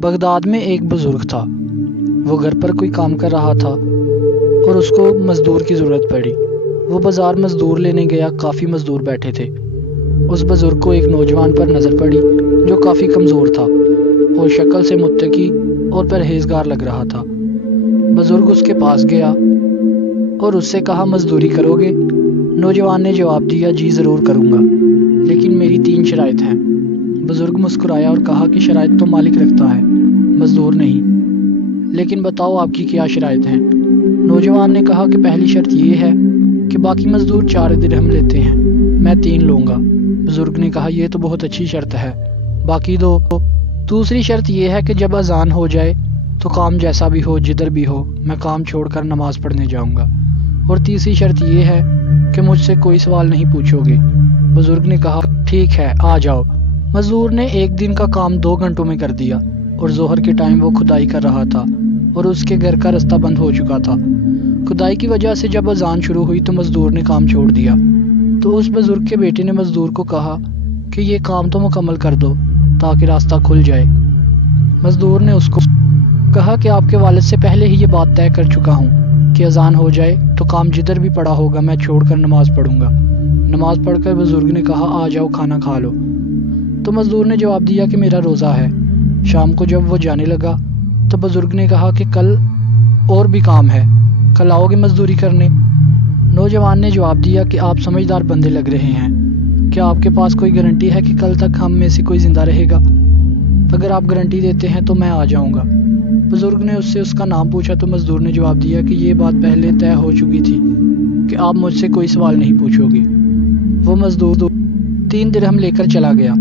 Baghdad میں ایک بزرگ تھا۔ وہ گھر پر کوئی کام کر رہا تھا اور اس کو مزدور کی ضرورت پڑی۔ وہ بازار مزدور لینے گیا، کافی مزدور بیٹھے تھے۔ اس بزرگ کو ایک نوجوان پر نظر پڑی جو کافی کمزور تھا اور شکل سے متقی اور پرہیزگار لگ رہا تھا۔ بزرگ اس کے پاس گیا اور اس سے کہا، مزدوری کرو گے؟ نوجوان نے جواب دیا، جی ضرور کروں گا، لیکن میری 3 شرائط ہیں۔ بزرگ مسکرایا اور کہا کہ شرائط تو مالک رکھتا ہے، مزدور نہیں، لیکن بتاؤ آپ کی کیا شرائط ہیں؟ نوجوان نے کہا کہ پہلی شرط یہ ہے کہ باقی مزدور 4 درہم لیتے ہیں، میں 3 لوں گا۔ بزرگ نے کہا، یہ تو بہت اچھی شرط ہے، باقی 2؟ دوسری شرط یہ ہے کہ جب اذان ہو جائے تو کام جیسا بھی ہو، جدھر بھی ہو، میں کام چھوڑ کر نماز پڑھنے جاؤں گا۔ اور تیسری شرط یہ ہے کہ مجھ سے کوئی سوال نہیں پوچھو گے۔ بزرگ نے کہا، ٹھیک ہے، آ جاؤ۔ مزدور نے ایک دن کا کام 2 گھنٹوں میں کر دیا اور ظہر کے ٹائم وہ کھدائی کر رہا تھا اور اس کے گھر کا رستہ بند ہو چکا تھا۔ کھدائی کی وجہ سے جب اذان شروع ہوئی تو مزدور نے کام چھوڑ دیا۔ تو اس بزرگ کے بیٹے نے مزدور کو کہا کہ یہ کام تو مکمل کر دو تاکہ راستہ کھل جائے۔ مزدور نے اس کو کہا کہ آپ کے والد سے پہلے ہی یہ بات طے کر چکا ہوں کہ اذان ہو جائے تو کام جدھر بھی پڑا ہوگا میں چھوڑ کر نماز پڑھوں گا۔ نماز پڑھ کر بزرگ نے کہا، آ جاؤ کھانا کھا لو۔ تو مزدور نے جواب دیا کہ میرا روزہ ہے۔ شام کو جب وہ جانے لگا تو بزرگ نے کہا کہ کل اور بھی کام ہے، کل آؤ گے مزدوری کرنے؟ نوجوان نے جواب دیا کہ آپ سمجھدار بندے لگ رہے ہیں، کیا آپ کے پاس کوئی گارنٹی ہے کہ کل تک ہم میں سے کوئی زندہ رہے گا؟ اگر آپ گارنٹی دیتے ہیں تو میں آ جاؤں گا۔ بزرگ نے اس سے اس کا نام پوچھا تو مزدور نے جواب دیا کہ یہ بات پہلے طے ہو چکی تھی کہ آپ مجھ سے کوئی سوال نہیں پوچھو گے۔ وہ مزدور 3 درہم لے کر چلا گیا۔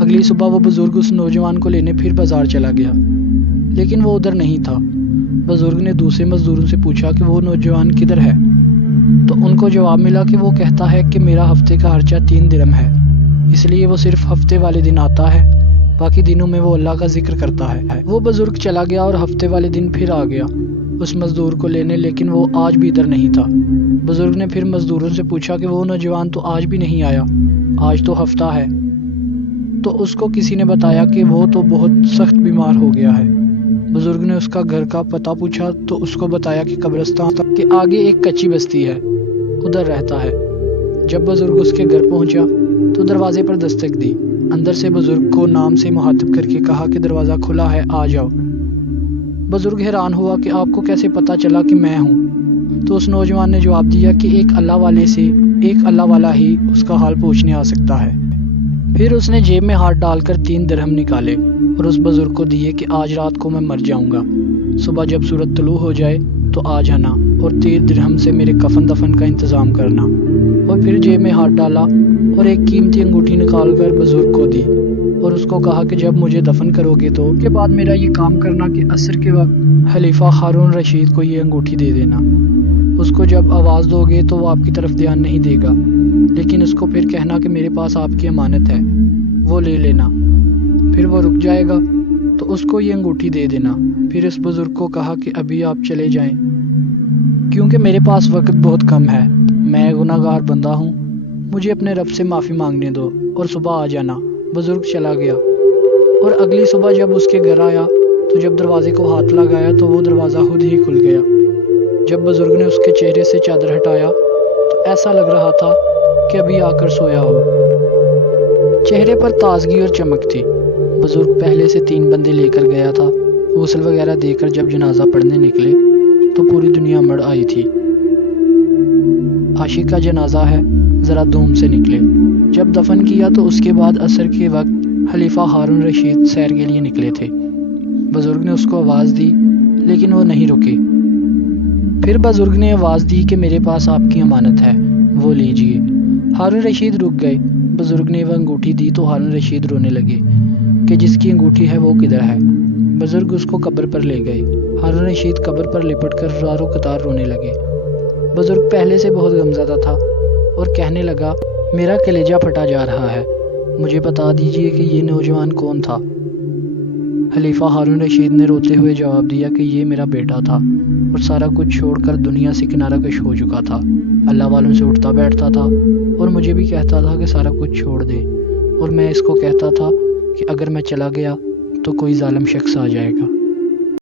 اگلی صبح وہ بزرگ اس نوجوان کو لینے پھر بازار چلا گیا، لیکن وہ ادھر نہیں تھا۔ بزرگ نے دوسرے مزدوروں سے پوچھا کہ وہ نوجوان کدھر ہے، تو ان کو جواب ملا کہ وہ کہتا ہے کہ میرا ہفتے کا خرچہ 3 درہم ہے، اس لیے وہ صرف ہفتے والے دن آتا ہے، باقی دنوں میں وہ اللہ کا ذکر کرتا ہے۔ وہ بزرگ چلا گیا اور ہفتے والے دن پھر آ گیا اس مزدور کو لینے، لیکن وہ آج بھی ادھر نہیں تھا۔ بزرگ نے پھر مزدوروں سے پوچھا کہ وہ نوجوان تو آج بھی نہیں آیا، آج تو ہفتہ ہے۔ تو اس کو کسی نے بتایا کہ وہ تو بہت سخت بیمار ہو گیا ہے۔ بزرگ نے اس کا گھر کا پتہ پوچھا تو اس کو بتایا کہ قبرستان کے آگے ایک کچی بستی ہے، ادھر رہتا ہے۔ جب بزرگ اس کے گھر پہنچا تو دروازے پر دستک دی۔ اندر سے بزرگ کو نام سے مخاطب کر کے کہا کہ دروازہ کھلا ہے، آ جاؤ۔ بزرگ حیران ہوا کہ آپ کو کیسے پتہ چلا کہ میں ہوں؟ تو اس نوجوان نے جواب دیا کہ ایک اللہ والا ہی اس کا حال پوچھنے آ سکتا ہے۔ پھر اس نے جیب میں ہاتھ ڈال کر 3 درہم نکالے اور اس بزرگ کو دیے کہ آج رات کو میں مر جاؤں گا، صبح جب سورج طلوع ہو جائے تو آ جانا اور 3 درہم سے میرے کفن دفن کا انتظام کرنا۔ اور پھر جیب میں ہاتھ ڈالا اور ایک قیمتی انگوٹھی نکال کر بزرگ کو دی اور اس کو کہا کہ جب مجھے دفن کرو گے تو کے بعد میرا یہ کام کرنا کہ عصر کے وقت خلیفہ ہارون رشید کو یہ انگوٹھی دے دینا۔ اس کو جب آواز دو گے تو وہ آپ کی طرف دھیان نہیں دے گا، لیکن اس کو پھر کہنا کہ میرے پاس آپ کی امانت ہے، وہ لے لینا۔ پھر وہ رک جائے گا تو اس کو یہ انگوٹھی دے دینا۔ پھر اس بزرگ کو کہا کہ ابھی آپ چلے جائیں کیونکہ میرے پاس وقت بہت کم ہے، میں گناہ گار بندہ ہوں، مجھے اپنے رب سے معافی مانگنے دو اور صبح آ جانا۔ بزرگ چلا گیا اور اگلی صبح جب اس کے گھر آیا تو جب دروازے کو ہاتھ لگایا تو وہ دروازہ خود ہی کھل گیا۔ جب بزرگ نے اس کے چہرے سے چادر ہٹایا تو ایسا لگ رہا تھا کہ ابھی آ کر سویا ہو۔ چہرے پر تازگی اور چمک تھی۔ بزرگ پہلے سے 3 بندے لے کر گیا تھا۔ غسل وغیرہ دے کر جب جنازہ پڑھنے نکلے تو پوری دنیا مڑ آئی تھی۔ عاشق کا جنازہ ہے، ذرا دھوم سے نکلے۔ جب دفن کیا تو اس کے بعد عصر کے وقت خلیفہ ہارون رشید سیر کے لیے نکلے تھے۔ بزرگ نے اس کو آواز دی لیکن وہ نہیں رکے۔ پھر بزرگ نے آواز دی کہ میرے پاس آپ کی امانت ہے، وہ لیجئے۔ ہارون رشید رک گئے۔ بزرگ نے وہ انگوٹھی دی تو ہارون رشید رونے لگے کہ جس کی انگوٹھی ہے وہ کدھر ہے۔ بزرگ اس کو قبر پر لے گئے۔ ہارون رشید قبر پر لپٹ کر زاروں قطار رونے لگے۔ بزرگ پہلے سے بہت غمزدہ تھا اور کہنے لگا، میرا کلیجہ پھٹا جا رہا ہے، مجھے بتا دیجئے کہ یہ نوجوان کون تھا؟ خلیفہ ہارون رشید نے روتے ہوئے جواب دیا کہ یہ میرا بیٹا تھا اور سارا کچھ چھوڑ کر دنیا سے کنارہ کش ہو چکا تھا، اللہ والوں سے اٹھتا بیٹھتا تھا اور مجھے بھی کہتا تھا کہ سارا کچھ چھوڑ دے، اور میں اس کو کہتا تھا کہ اگر میں چلا گیا تو کوئی ظالم شخص آ جائے گا۔